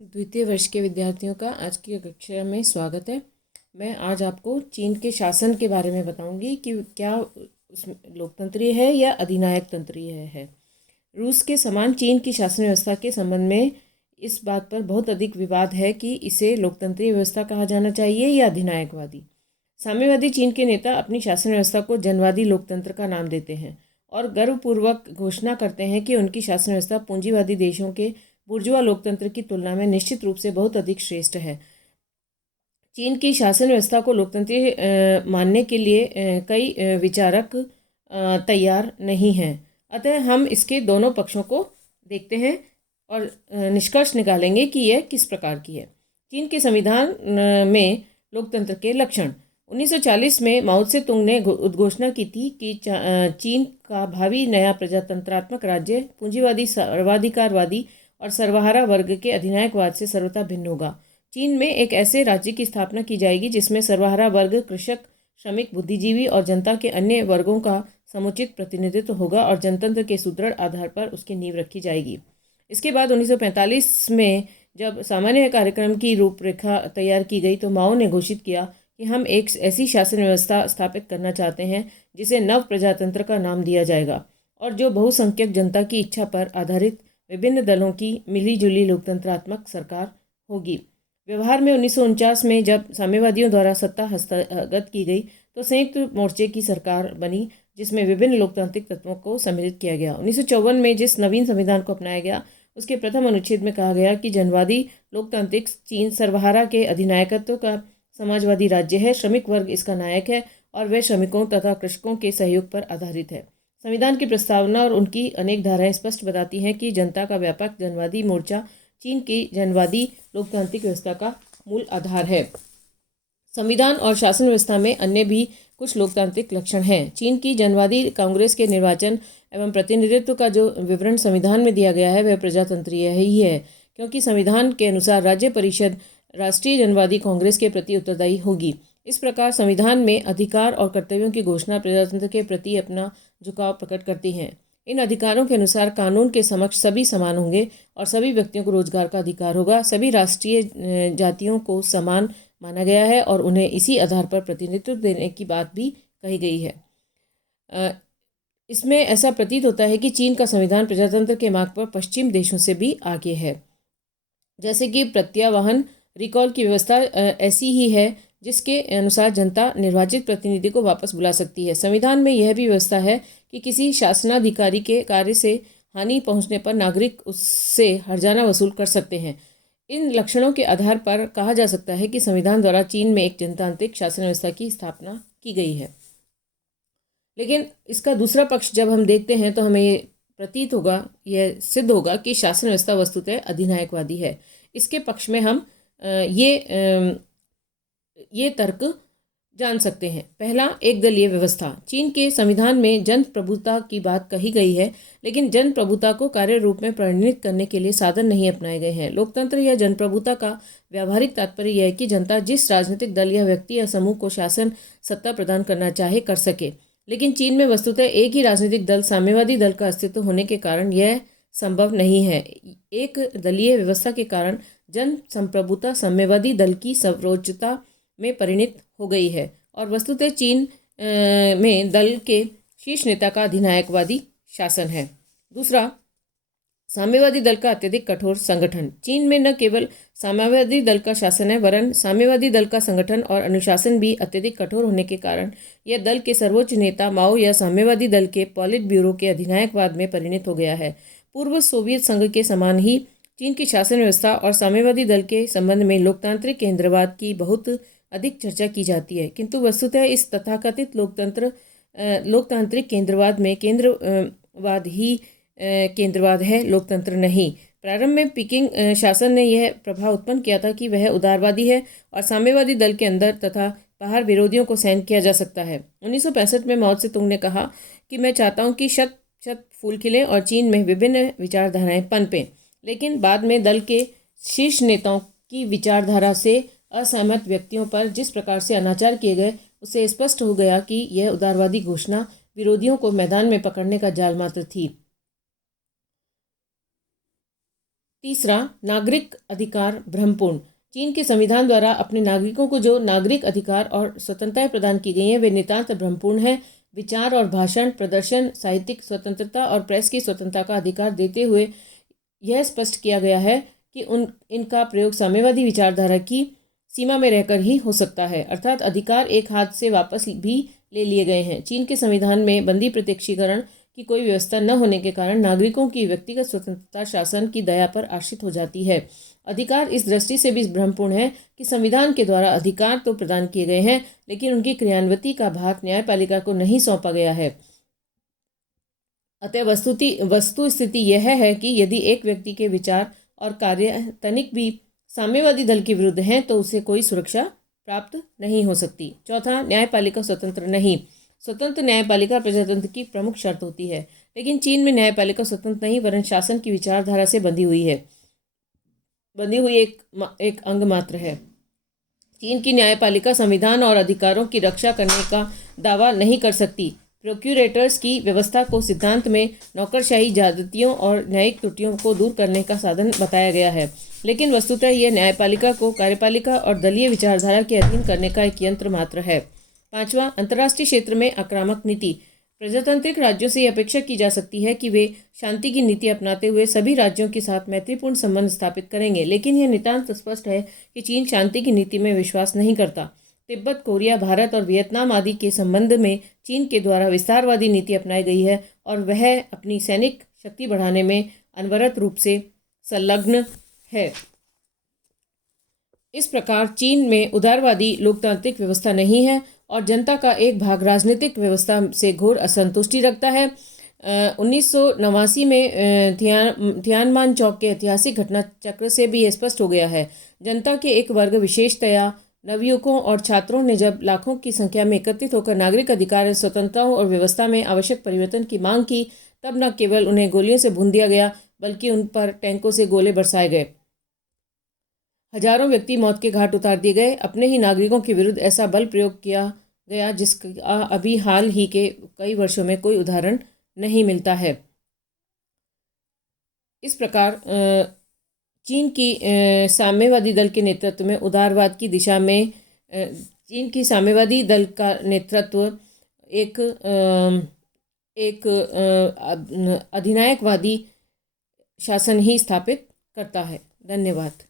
द्वितीय वर्ष के विद्यार्थियों का आज की कक्षा में स्वागत है। मैं आज आपको चीन के शासन के बारे में बताऊंगी कि क्या उसमें लोकतंत्रीय है या अधिनायक तंत्रीय है। रूस के समान चीन की शासन व्यवस्था के संबंध में इस बात पर बहुत अधिक विवाद है कि इसे लोकतंत्रीय व्यवस्था कहा जाना चाहिए या अधिनायकवादी। साम्यवादी चीन के नेता अपनी शासन व्यवस्था को जनवादी लोकतंत्र का नाम देते हैं और गर्वपूर्वक घोषणा करते हैं कि उनकी शासन व्यवस्था पूंजीवादी देशों के बुर्जुआ लोकतंत्र की तुलना में निश्चित रूप से बहुत अधिक श्रेष्ठ है। चीन की शासन व्यवस्था को लोकतंत्रीय मानने के लिए कई विचारक तैयार नहीं हैं। अतः हम इसके दोनों पक्षों को देखते हैं और निष्कर्ष निकालेंगे कि यह किस प्रकार की है। चीन के संविधान में लोकतंत्र के लक्षण। 1940 में माओ त्से तुंग ने उद्घोषणा की थी कि चीन का भावी नया प्रजातंत्रात्मक राज्य पूंजीवादी, सर्वाधिकारवादी और सर्वहारा वर्ग के अधिनायकवाद से सर्वथा भिन्न होगा। चीन में एक ऐसे राज्य की स्थापना की जाएगी जिसमें सर्वहारा वर्ग, कृषक, श्रमिक, बुद्धिजीवी और जनता के अन्य वर्गों का समुचित प्रतिनिधित्व होगा और जनतंत्र के सुदृढ़ आधार पर उसकी नींव रखी जाएगी। इसके बाद 1945 में जब सामान्य कार्यक्रम की रूपरेखा तैयार की गई तो माओ ने घोषित किया कि हम एक ऐसी शासन व्यवस्था स्थापित करना चाहते हैं जिसे नव प्रजातंत्र का नाम दिया जाएगा और जो बहुसंख्यक जनता की इच्छा पर आधारित विभिन्न दलों की मिलीजुली लोकतंत्रात्मक सरकार होगी। व्यवहार में 1949 में जब साम्यवादियों द्वारा सत्ता हस्तगत की गई तो संयुक्त मोर्चे की सरकार बनी जिसमें विभिन्न लोकतांत्रिक तत्वों को सम्मिलित किया गया। 1954 में जिस नवीन संविधान को अपनाया गया उसके प्रथम अनुच्छेद में कहा गया कि जनवादी लोकतांत्रिक चीन सर्वहारा के अधिनायकत्व का समाजवादी राज्य है, श्रमिक वर्ग इसका नायक है और वह श्रमिकों तथा कृषकों के सहयोग पर आधारित है। संविधान की प्रस्तावना और उनकी अनेक धाराएं स्पष्ट बताती हैं कि जनता का व्यापक जनवादी मोर्चा चीन की जनवादी लोकतांत्रिक व्यवस्था का मूल आधार है। संविधान और शासन व्यवस्था में अन्य भी कुछ लोकतांत्रिक लक्षण हैं। चीन की जनवादी कांग्रेस के निर्वाचन एवं प्रतिनिधित्व का जो विवरण संविधान में दिया गया है वह प्रजातंत्रीय ही है, क्योंकि संविधान के अनुसार राज्य परिषद राष्ट्रीय जनवादी कांग्रेस के प्रति उत्तरदायी होगी। इस प्रकार संविधान में अधिकार और कर्तव्यों की घोषणा प्रजातंत्र के प्रति अपना झुकाव प्रकट करती हैं। इन अधिकारों के अनुसार कानून के समक्ष सभी समान होंगे और सभी व्यक्तियों को रोजगार का अधिकार होगा। सभी राष्ट्रीय जातियों को समान माना गया है और उन्हें इसी आधार पर प्रतिनिधित्व देने की बात भी कही गई है। इसमें ऐसा प्रतीत होता है कि चीन का संविधान प्रजातंत्र के मार्ग पर पश्चिम देशों से भी आगे है। जैसे कि प्रत्यावाहन रिकॉल की व्यवस्था ऐसी ही है जिसके अनुसार जनता निर्वाचित प्रतिनिधि को वापस बुला सकती है। संविधान में यह भी व्यवस्था है कि किसी शासनाधिकारी के कार्य से हानि पहुंचने पर नागरिक उससे हर्जाना वसूल कर सकते हैं। इन लक्षणों के आधार पर कहा जा सकता है कि संविधान द्वारा चीन में एक जनतांत्रिक शासन व्यवस्था की स्थापना की गई है। लेकिन इसका दूसरा पक्ष जब हम देखते हैं तो हमें ये प्रतीत होगा, यह सिद्ध होगा कि शासन व्यवस्था वस्तुतः अधिनायकवादी है। इसके पक्ष में हम ये तर्क जान सकते हैं। पहला, एक दलीय व्यवस्था। चीन के संविधान में जन प्रभुता की बात कही गई है, लेकिन जन प्रभुता को कार्य रूप में परिणित करने के लिए साधन नहीं अपनाए गए हैं। लोकतंत्र या जन प्रभुता का व्यावहारिक तात्पर्य यह है कि जनता जिस राजनीतिक दल या व्यक्ति या समूह को शासन सत्ता प्रदान करना चाहे कर सके। लेकिन चीन में वस्तुतः एक ही राजनीतिक दल, साम्यवादी दल का अस्तित्व होने के कारण यह संभव नहीं है। एक दलीय व्यवस्था के कारण जन संप्रभुता साम्यवादी दल की सर्वोच्चता में परिणित हो गई है और वस्तुतः चीन में दल के शीर्ष नेता का अधिनायकवादी शासन है। दूसरा, साम्यवादी दल का अत्यधिक कठोर संगठन। चीन में न केवल साम्यवादी दल का शासन है वरन साम्यवादी दल का संगठन और अनुशासन भी अत्यधिक कठोर होने के कारण यह दल के सर्वोच्च नेता माओ या साम्यवादी दल के पॉलिट ब्यूरो के अधिनायकवाद में परिणित हो गया है। पूर्व सोवियत संघ के समान ही चीन की शासन व्यवस्था और साम्यवादी दल के संबंध में लोकतांत्रिक केंद्रवाद की बहुत अधिक चर्चा की जाती है, किंतु वस्तुतः इस तथाकथित लोकतांत्रिक केंद्रवाद में केंद्रवाद ही केंद्रवाद है, लोकतंत्र नहीं। प्रारंभ में पीकिंग शासन ने यह प्रभाव उत्पन्न किया था कि वह उदारवादी है और साम्यवादी दल के अंदर तथा बाहर विरोधियों को सहन किया जा सकता है। 1965 में माओ त्से तुंग ने कहा कि मैं चाहता हूं कि शत शत फूल खिले और चीन में विभिन्न विचारधाराएं पनपें। लेकिन बाद में दल के शीर्ष नेताओं की विचारधारा से असहमत व्यक्तियों पर जिस प्रकार से अनाचार किए गए उससे स्पष्ट हो गया कि यह उदारवादी घोषणा विरोधियों को मैदान में पकड़ने का जाल मात्र थी। तीसरा, नागरिक अधिकार भ्रमपूर्ण। चीन के संविधान द्वारा अपने नागरिकों को जो नागरिक अधिकार और स्वतंत्रताएं प्रदान की गई हैं वे नितांत भ्रमपूर्ण हैं। विचार और भाषण, प्रदर्शन, साहित्यिक स्वतंत्रता और प्रेस की स्वतंत्रता का अधिकार देते हुए यह स्पष्ट किया गया है कि इनका प्रयोग साम्यवादी विचारधारा की सीमा में रहकर ही हो सकता है, अर्थात अधिकार एक हाथ से वापस भी ले लिए गए हैं। चीन के संविधान में बंदी प्रत्यक्षीकरण की कोई व्यवस्था न होने के कारण नागरिकों की व्यक्तिगत स्वतंत्रता शासन की दया पर आश्रित हो जाती है। अधिकार इस दृष्टि से भी भ्रमपूर्ण है कि संविधान के द्वारा अधिकार तो प्रदान किए गए हैं, लेकिन उनकी क्रियान्विति का भार न्यायपालिका को नहीं सौंपा गया है। अतः वस्तु स्थिति यह है कि यदि एक व्यक्ति के विचार और कार्य तनिक भी साम्यवादी दल के विरुद्ध हैं तो उसे कोई सुरक्षा प्राप्त नहीं हो सकती। चौथा, न्यायपालिका स्वतंत्र नहीं। स्वतंत्र न्यायपालिका प्रजातंत्र की प्रमुख शर्त होती है, लेकिन चीन में न्यायपालिका स्वतंत्र नहीं वरन शासन की विचारधारा से बंधी हुई एक अंग मात्र है। चीन की न्यायपालिका संविधान और अधिकारों की रक्षा करने का दावा नहीं कर सकती। प्रोक्यूरेटर्स की व्यवस्था को सिद्धांत में नौकरशाही ज्यादतियों और न्यायिक त्रुटियों को दूर करने का साधन बताया गया है, लेकिन वस्तुतः यह न्यायपालिका को कार्यपालिका और दलीय विचारधारा के अधीन करने का एक यंत्र मात्र है। पांचवा, अंतर्राष्ट्रीय क्षेत्र में आक्रामक नीति। प्रजातांत्रिक राज्यों से यह अपेक्षा की जा सकती है कि वे शांति की नीति अपनाते हुए सभी राज्यों के साथ मैत्रीपूर्ण संबंध स्थापित करेंगे, लेकिन यह नितांत स्पष्ट है कि चीन शांति की नीति में विश्वास नहीं करता। तिब्बत, कोरिया, भारत और वियतनाम आदि के संबंध में चीन के द्वारा विस्तारवादी नीति अपनाई गई है और वह अपनी सैनिक शक्ति बढ़ाने में अनवरत रूप से संलग्न है। इस प्रकार चीन में उदारवादी लोकतांत्रिक व्यवस्था नहीं है और जनता का एक भाग राजनीतिक व्यवस्था से घोर असंतुष्टि रखता है। 1989 में थियानमान चौक के ऐतिहासिक घटना चक्र से भी यह स्पष्ट हो गया है। जनता के एक वर्ग, विशेषतया नवयुवकों और छात्रों ने जब लाखों की संख्या में एकत्रित होकर नागरिक अधिकार, स्वतंत्रताओं और व्यवस्था में आवश्यक परिवर्तन की मांग की, तब न केवल उन्हें गोलियों से भून दिया गया बल्कि उन पर टैंकों से गोले बरसाए गए। हजारों व्यक्ति मौत के घाट उतार दिए गए। अपने ही नागरिकों के विरुद्ध ऐसा बल प्रयोग किया गया जिसका अभी हाल ही के कई वर्षों में कोई उदाहरण नहीं मिलता है। इस प्रकार चीन की साम्यवादी दल के नेतृत्व में उदारवाद की दिशा में चीन की साम्यवादी दल का नेतृत्व एक अधिनायकवादी शासन ही स्थापित करता है। धन्यवाद।